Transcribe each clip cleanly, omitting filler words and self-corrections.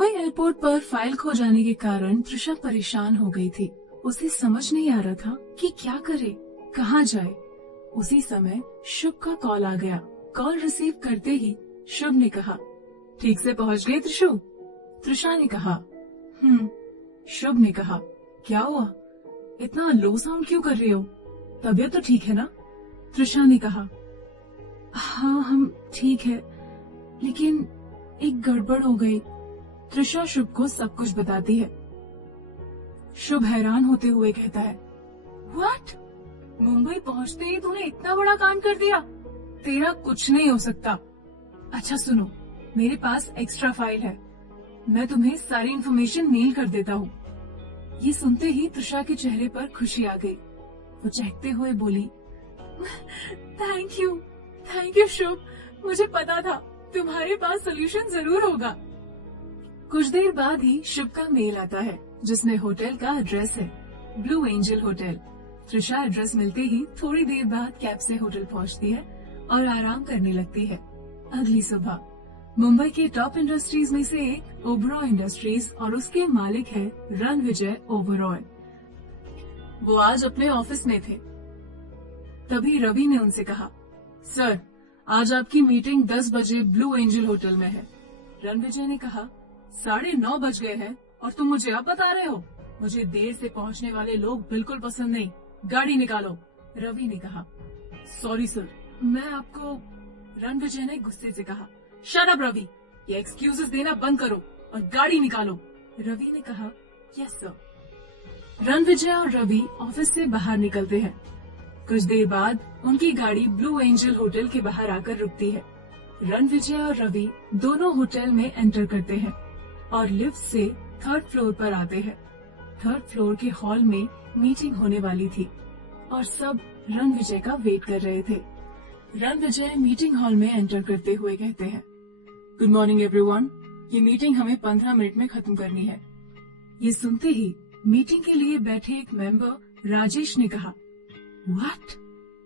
Mumbai airport पर file खो जाने के कारण त्रिशा परेशान हो गई थी। उसे समझ नहीं आ रहा था कि क्या करे, कहाँ जाए। उसी समय शुभ का कॉल आ गया। कॉल रिसीव करते ही शुभ ने कहा, ठीक से पहुँच गए त्रिशु? त्रिशा ने कहा, शुभ ने कहा, क्या हुआ, इतना लो साउंड क्यों कर रही हो? तबीयत तो ठीक है ना? त्रिशा ने कहा, हाँ हम ठीक है, लेकिन एक गड़बड़ हो गई। त्रिशा शुभ को सब कुछ बताती है। शुभ हैरान होते हुए कहता है, व्हाट? मुंबई पहुंचते ही तूने इतना बड़ा काम कर दिया? तेरा कुछ नहीं हो सकता। अच्छा सुनो, मेरे पास एक्स्ट्रा फाइल है, मैं तुम्हें सारी इन्फॉर्मेशन मेल कर देता हूँ। ये सुनते ही त्रिशा के चेहरे पर खुशी आ गई। वो चहकते हुए बोली, थैंक यू शुभ, मुझे पता था तुम्हारे पास सोल्यूशन जरूर होगा। कुछ देर बाद ही शुभ का मेल आता है, जिसमें होटल का एड्रेस है, blue angel hotel. Trisha address मिलते ही थोड़ी देर बाद कैब से होटल पहुंचती है और आराम करने लगती है। अगली सुबह मुंबई के टॉप इंडस्ट्रीज में से एक ओबरॉय इंडस्ट्रीज और उसके मालिक है रणविजय ओबरॉय। वो आज अपने ऑफिस में थे। तभी रवि ने उनसे कहा, सर आज आपकी मीटिंग 10 बजे ब्लू एंजल होटल में है। रणविजय ने कहा, 9:30 बज गए हैं और तुम मुझे अब बता रहे हो? मुझे देर से पहुंचने वाले लोग बिल्कुल पसंद नहीं, गाड़ी निकालो। रवि ने कहा, सॉरी सर, मैं आपको। रणविजय ने गुस्से से कहा, शट अप रवि, ये एक्सक्यूजेस देना बंद करो और गाड़ी निकालो। रवि ने कहा, यस सर। रणविजय और रवि ऑफिस से बाहर निकलते हैं। कुछ देर बाद उनकी गाड़ी ब्लू एंजल होटल के बाहर आकर रुकती है। रणविजय और रवि दोनों होटल में एंटर करते हैं और लिफ्ट से 3rd फ्लोर पर आते हैं। 3rd फ्लोर के हॉल में मीटिंग होने वाली थी और सब रणविजय का वेट कर रहे थे। रणविजय मीटिंग हॉल में एंटर करते हुए कहते हैं, गुड मॉर्निंग एवरीवन, ये मीटिंग हमें 15 मिनट में खत्म करनी है। ये सुनते ही मीटिंग के लिए बैठे एक मेंबर राजेश ने कहा, व्हाट?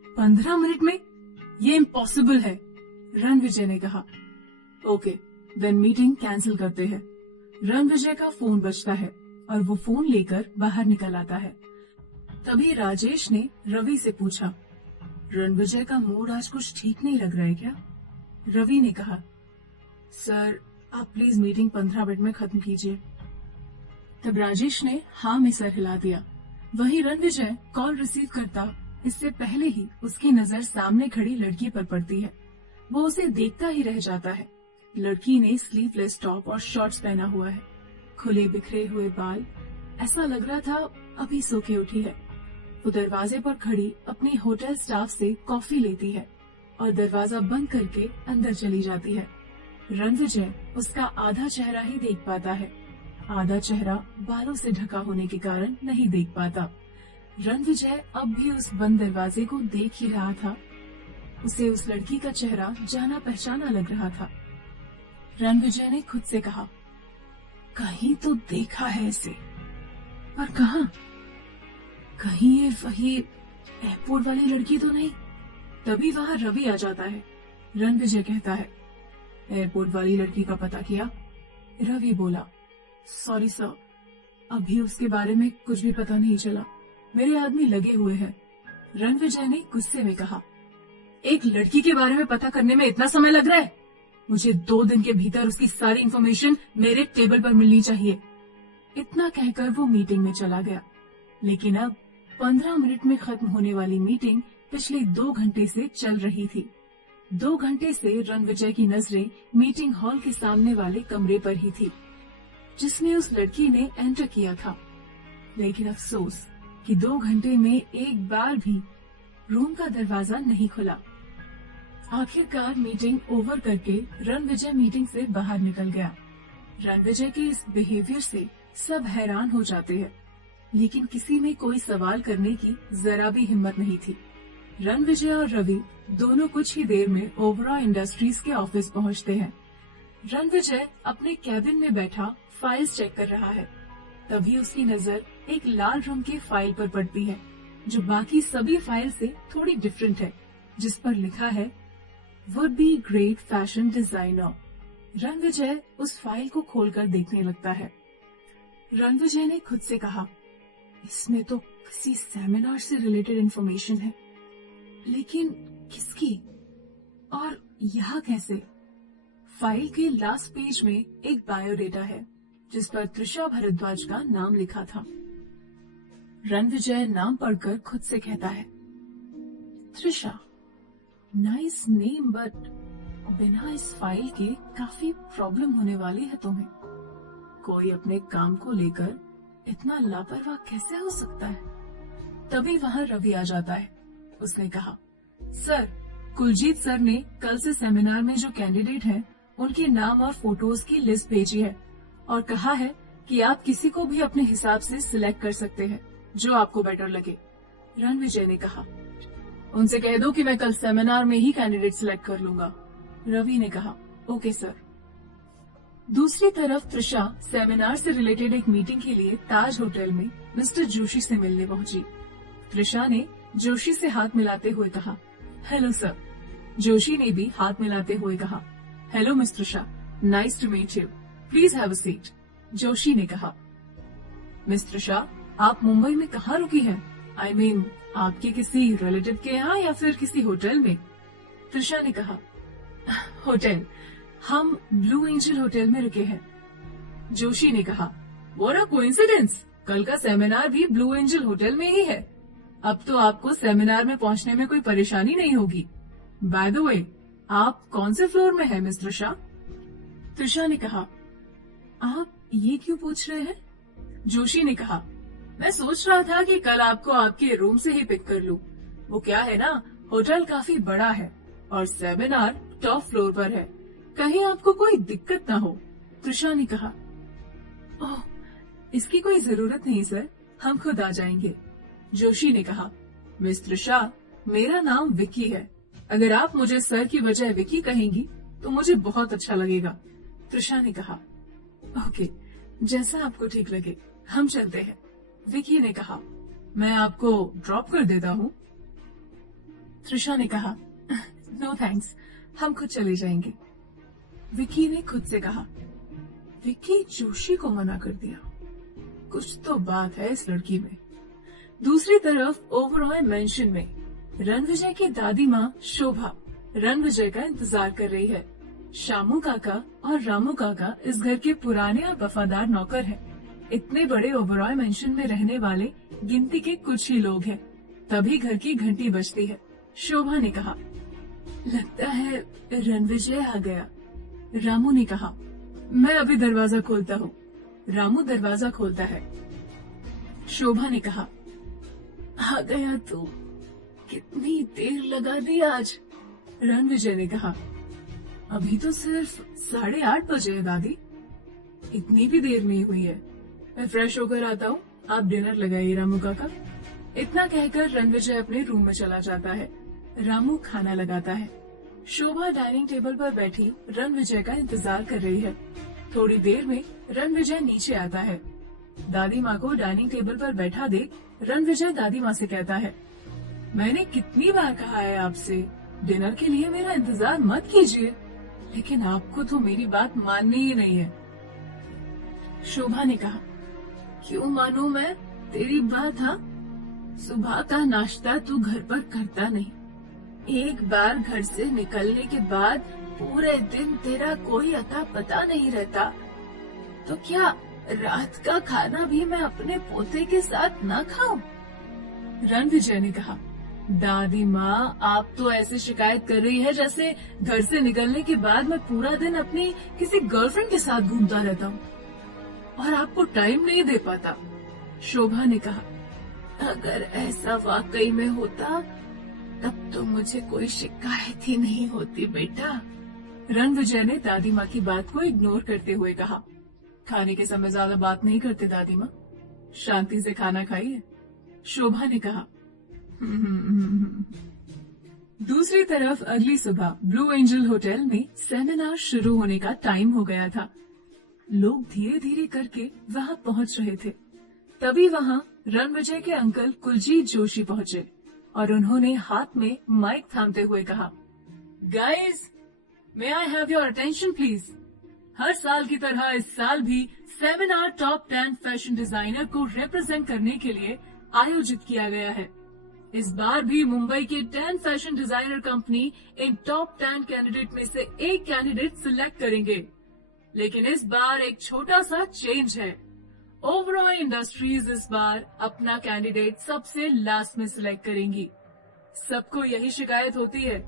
15 मिनट में? ये इम्पॉसिबल है। रणविजय ने कहा, ओके देन मीटिंग कैंसिल करते हैं। रणविजय का फोन बजता है और वो फोन लेकर बाहर निकल आता है। तभी राजेश ने रवि से पूछा, रणविजय का मूड आज कुछ ठीक नहीं लग रहा है क्या? रवि ने कहा, सर आप प्लीज मीटिंग 15 मिनट में खत्म कीजिए। तब राजेश ने हाँ में सर हिला दिया। वहीं रणविजय कॉल रिसीव करता इससे पहले ही उसकी नजर सामने खड़ी लड़की पर पड़ती है। वो उसे देखता ही रह जाता है। लड़की ने स्लीवलेस टॉप और शॉर्ट्स पहना हुआ है, खुले बिखरे हुए बाल, ऐसा लग रहा था अभी सो के उठी है। वो दरवाजे पर खड़ी अपनी होटल स्टाफ से कॉफी लेती है और दरवाजा बंद करके अंदर चली जाती है। रणविजय उसका आधा चेहरा ही देख पाता है, आधा चेहरा बालों से ढका होने के कारण नहीं देख पाता। रणविजय अब भी उस बंद दरवाजे को देख ही रहा था। उसे उस लड़की का चेहरा जाना पहचाना लग रहा था। रणविजय ने खुद से कहा, कहीं तो देखा है इसे, पर कहाँ? कहीं ये वही एयरपोर्ट वाली लड़की तो नहीं? तभी वहाँ रवि आ जाता है। रणविजय कहता है, एयरपोर्ट वाली लड़की का पता किया? रवि बोला, सॉरी सर, अभी उसके बारे में कुछ भी पता नहीं चला, मेरे आदमी लगे हुए हैं। रणविजय ने गुस्से में कहा, एक लड़की के बारे में पता करने में इतना समय लग रहा है? मुझे 2 दिन के भीतर उसकी सारी इन्फॉर्मेशन मेरे टेबल पर मिलनी चाहिए। इतना कहकर वो मीटिंग में चला गया। लेकिन अब 15 मिनट में खत्म होने वाली मीटिंग पिछले 2 घंटे से चल रही थी। 2 घंटे से रणविजय की नजरें मीटिंग हॉल के सामने वाले कमरे पर ही थी, जिसमें उस लड़की ने एंटर किया था। लेकिन अफसोस कि 2 घंटे में एक बार भी रूम का दरवाजा नहीं खुला। आखिरकार मीटिंग ओवर करके रणविजय मीटिंग से बाहर निकल गया। रणविजय के इस बिहेवियर से सब हैरान हो जाते हैं, लेकिन किसी में कोई सवाल करने की जरा भी हिम्मत नहीं थी। रणविजय और रवि दोनों कुछ ही देर में ओबरॉय इंडस्ट्रीज के ऑफिस पहुंचते हैं। रणविजय अपने कैबिन में बैठा फाइल्स चेक कर रहा है। तभी उसकी नजर एक लाल रंग के फाइल पर पड़ती है, जो बाकी सभी फाइल से थोड़ी डिफरेंट है, जिस पर लिखा है, would be great fashion designer. Ranvijay उस फाइल को खोलकर देखने लगता है। रणविजय ने खुद से कहा, इसमें तो किसी सेमिनार से रिलेटेड इंफॉर्मेशन है, लेकिन किसकी और यहाँ कैसे? फाइल के लास्ट पेज में एक बायोडेटा है जिस पर त्रिशा भारद्वाज का नाम लिखा था। रणविजय नाम पढ़कर खुद से कहता है, त्रिशा, नाइस नेम, बट बिना इस फाइल के काफी प्रॉब्लम होने वाली है तुम्हें। कोई अपने काम को लेकर इतना लापरवाह कैसे हो सकता है? तभी वहां रवि आ जाता है। उसने कहा, सर, कुलजीत सर ने कल से सेमिनार में जो कैंडिडेट हैं, उनके नाम और फोटोज की लिस्ट भेजी है और कहा है कि आप किसी को भी अपने हिसाब से सिलेक्ट कर सकते हैं, जो आपको बेटर लगे। रणविजय ने कहा, उनसे कह दो कि मैं कल सेमिनार में ही कैंडिडेट सिलेक्ट कर लूंगा। रवि ने कहा, ओके सर। दूसरी तरफ त्रिशा सेमिनार से रिलेटेड एक मीटिंग के लिए ताज होटल में मिस्टर जोशी से मिलने पहुंची। त्रिशा ने जोशी से हाथ मिलाते हुए कहा, हेलो सर। जोशी ने भी हाथ मिलाते हुए कहा, hello miss Trisha, nice to meet you, please have a seat. Joshi ने कहा, मिस त्रिशा, आप मुंबई में कहाँ रुकी हैं? I mean, आपके किसी रिलेटिव के यहाँ या फिर किसी होटल में? त्रिशा ने कहा, होटल, हम ब्लू एंजल होटल में रुके हैं। जोशी ने कहा, व्हाट अ कोइंसिडेंस, कल का सेमिनार भी ब्लू एंजल होटल में ही है। अब तो आपको सेमिनार में पहुंचने में कोई परेशानी नहीं होगी। बाय द वे, आप कौन से फ्लोर में हैं मिस त्रिशा? त्रिशा ने कहा, आप ये क्यों पूछ रहे हैं? जोशी ने कहा, मैं सोच रहा था कि कल आपको आपके रूम से ही पिक कर लूं। वो क्या है ना, होटल काफी बड़ा है और सेमिनार टॉप फ्लोर पर है, कहीं आपको कोई दिक्कत ना हो। त्रिशा ने कहा, ओह, इसकी कोई जरूरत नहीं सर, हम खुद आ जाएंगे। जोशी ने कहा, मिस त्रिशा, मेरा नाम विकी है, अगर आप मुझे सर की बजाय विकी कहेंगी तो मुझे बहुत अच्छा लगेगा। त्रिशा ने कहा, ओके, जैसा आपको ठीक लगे, हम चलते हैं। विकी ने कहा, मैं आपको ड्रॉप कर देता हूँ। त्रिशा ने कहा, नो थैंक्स, हम खुद चले जाएंगे। विकी ने खुद से कहा, विकी जोशी को मना कर दिया, कुछ तो बात है इस लड़की में। दूसरी तरफ ओबरॉय मेंशन में रणविजय की दादी माँ शोभा रणविजय का इंतजार कर रही है। शामू काका और रामू काका इस घर के पुराने और वफादार नौकर हैं। इतने बड़े ओबरॉय मेंशन में रहने वाले गिनती के कुछ ही लोग हैं। तभी घर की घंटी बजती है। शोभा ने कहा, लगता है रणविजय आ गया। रामू ने कहा, मैं अभी दरवाजा खोलता हूँ। रामू दरवाजा खोलता है। शोभा ने कहा, आ गया तू, कितनी देर लगा दी आज। रणविजय ने कहा, अभी तो सिर्फ 8:30 बजे है दादी, इतनी भी देर नहीं हुई है। मैं फ्रेश होकर आता हूँ, आप डिनर लगाइए रामू काका। इतना कहकर रणविजय अपने रूम में चला जाता है। रामू खाना लगाता है। शोभा डाइनिंग टेबल पर बैठी रणविजय का इंतजार कर रही है। थोड़ी देर में रणविजय नीचे आता है। दादी माँ को डाइनिंग टेबल पर बैठा देख रणविजय दादी माँ से कहता है, मैंने कितनी बार कहा है आपसे डिनर के लिए मेरा इंतजार मत कीजिए, लेकिन आपको तो मेरी बात माननी ही नहीं है। शोभा ने कहा, क्यों मानूं मैं तेरी बात? हाँ, सुबह का नाश्ता तू घर पर करता नहीं, एक बार घर से निकलने के बाद पूरे दिन तेरा कोई अता पता नहीं रहता, तो क्या रात का खाना भी मैं अपने पोते के साथ ना खाऊं? रणविजय ने कहा, दादी माँ, आप तो ऐसे शिकायत कर रही है जैसे घर से निकलने के बाद मैं पूरा दिन अपनी किसी गर्लफ्रेंड के साथ घूमता रहता हूँ और आपको टाइम नहीं दे पाता। शोभा ने कहा, अगर ऐसा वाकई में होता तब तो मुझे कोई शिकायत ही नहीं होती बेटा। रणविजय ने दादी माँ की बात को इग्नोर करते हुए कहा, खाने के समय ज्यादा बात नहीं करते दादी माँ, शांति से खाना खाइए। शोभा ने कहा, दूसरी तरफ अगली सुबह ब्लू एंजल होटल में सेमिनार शुरू होने का टाइम हो गया था। लोग धीरे धीरे करके वहां पहुंच रहे थे। तभी वहां रणविजय के अंकल कुलजीत जोशी पहुंचे और उन्होंने हाथ में माइक थामते हुए कहा, guys, may I have your attention please. हर साल की तरह इस साल भी सेमिनार टॉप 10 फैशन डिजाइनर को रिप्रेजेंट करने के लिए आयोजित किया गया है। इस बार भी मुंबई के 10 फैशन डिजाइनर कंपनी इन टॉप 10 कैंडिडेट में से एक कैंडिडेट सिलेक्ट करेंगे। लेकिन इस बार एक छोटा सा चेंज है। ओबरॉय इंडस्ट्रीज इस बार अपना कैंडिडेट सबसे लास्ट में सिलेक्ट करेंगी। सबको यही शिकायत होती है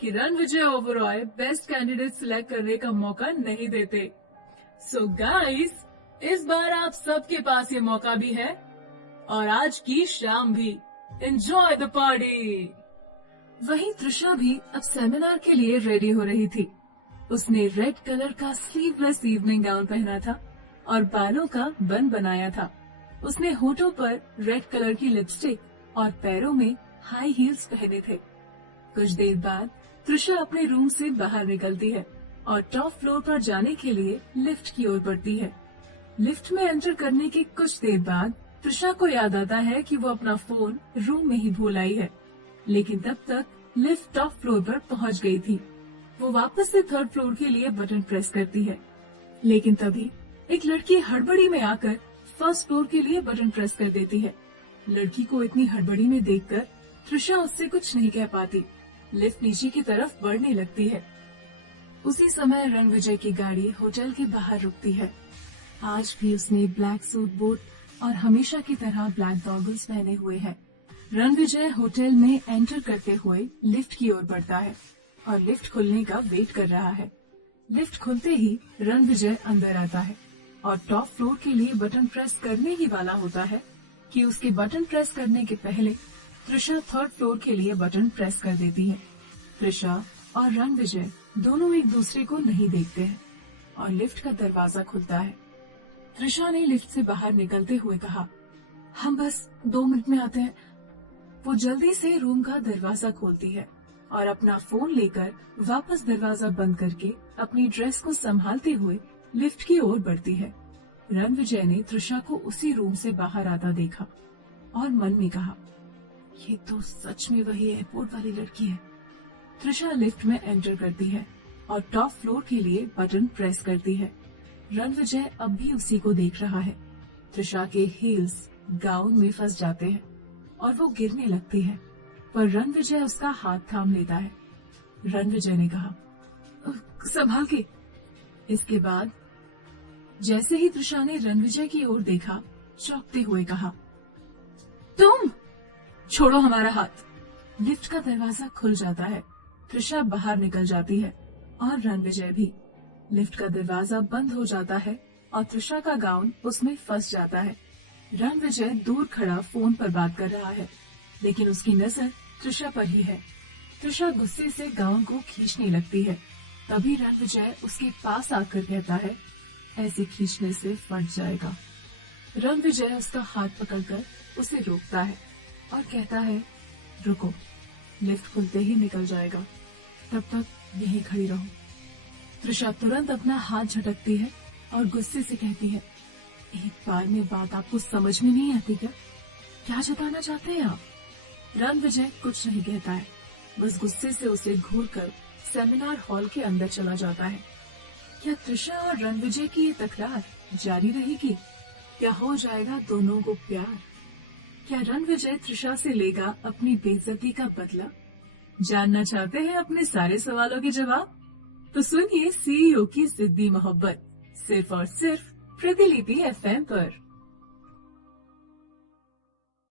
कि Ranvijay Oberoi best candidate select करने का मौका नहीं देते। सो गाइस, इस बार आप सबके पास ये मौका भी है और आज की शाम भी। Enjoy the party. वहीं तृषा भी अब सेमिनार के लिए रेडी हो रही थी। उसने रेड कलर का स्लीवलेस इवनिंग गाउन पहना था और बालों का बन बनाया था। उसने होठों पर रेड कलर की लिपस्टिक और पैरों में हाई हील्स पहने थे। कुछ देर बाद तृषा अपने रूम से बाहर निकलती है और टॉप फ्लोर पर जाने के लिए लिफ्ट की ओर बढ़ती है। लिफ्ट में एंटर करने के कुछ देर बाद तृषा को याद आता है कि वो अपना फोन रूम में ही भूल आई है, लेकिन तब तक लिफ्ट टॉप फ्लोर पर पहुंच गई थी। वो वापस से थर्ड फ्लोर के लिए बटन प्रेस करती है, लेकिन तभी एक लड़की हड़बड़ी में आकर फर्स्ट फ्लोर के लिए बटन प्रेस कर देती है। लड़की को इतनी हड़बड़ी में देखकर तृषा उससे कुछ नहीं कह पाती। लिफ्ट नीचे की तरफ बढ़ने लगती है। उसी समय रणविजय की गाड़ी होटल के बाहर रुकती है। आज भी उसने ब्लैक सूट बूट और हमेशा की तरह ब्लैक गॉगल्स पहने हुए है। रणविजय होटल में एंटर करते हुए लिफ्ट की ओर बढ़ता है और लिफ्ट खुलने का वेट कर रहा है। लिफ्ट खुलते ही रणविजय अंदर आता है और टॉप फ्लोर के लिए बटन प्रेस करने ही वाला होता है कि उसके बटन प्रेस करने के पहले तृषा थर्ड फ्लोर के लिए बटन प्रेस कर देती है। तृषा और रणविजय दोनों एक दूसरे को नहीं देखते हैं और लिफ्ट का दरवाजा खुलता है। तृषा ने लिफ्ट से बाहर निकलते हुए कहा, हम बस 2 मिनट में आते हैं। वो जल्दी से रूम का दरवाजा खोलती है और अपना फोन लेकर वापस दरवाजा बंद करके अपनी ड्रेस को संभालते हुए लिफ्ट की ओर बढ़ती है। रणविजय ने तृषा को उसी रूम से बाहर आता देखा और मन में कहा, ये तो सच में वही एयरपोर्ट वाली लड़की है। तृषा लिफ्ट में एंटर करती है और टॉप फ्लोर के लिए बटन प्रेस करती है। रणविजय अब भी उसी को देख रहा है। तृषा के हील्स गाउन में फंस जाते हैं और वो गिरने लगती है, पर रणविजय उसका हाथ थाम लेता है। रणविजय ने कहा, संभाल के। इसके बाद जैसे ही तृषा ने रणविजय की ओर देखा, चौंकते हुए कहा, तुम छोड़ो हमारा हाथ। लिफ्ट का दरवाजा खुल जाता है। तृषा बाहर निकल जाती है और रणविजय भी। लिफ्ट का दरवाजा बंद हो जाता है और तृषा का गाउन उसमें फंस जाता है। रणविजय दूर खड़ा फोन पर बात कर रहा है, लेकिन उसकी नजर तृषा पर ही है। तृषा गुस्से से गाउन को खींचने लगती है। तभी रणविजय उसके पास आकर कहता है, ऐसे खींचने से फट जाएगा। रणविजय उसका हाथ पकड़कर उसे रोकता है और कहता है, रुको, लिफ्ट खुलते ही निकल जाएगा, तब तक यहीं खड़ी रहो। तृषा तुरंत अपना हाथ झटकती है और गुस्से से कहती है, एक बार में बात आपको समझ में नहीं आती क्या? क्या जताना चाहते हैं आप? रणविजय कुछ नहीं कहता है, बस गुस्से से उसे घूरकर सेमिनार हॉल के अंदर चला जाता है। क्या तृषा और रणविजय की ये तकरार जारी रहेगी? क्या हो जाएगा दोनों को प्यार? क्या रणविजय तृषा से लेगा अपनी बेइज्जती का बदला? जानना चाहते हैं अपने सारे सवालों के जवाब? तो सुनिए सीईओ की जिद्दी मोहब्बत, सिर्फ और सिर्फ प्रतिलिपि FM पर।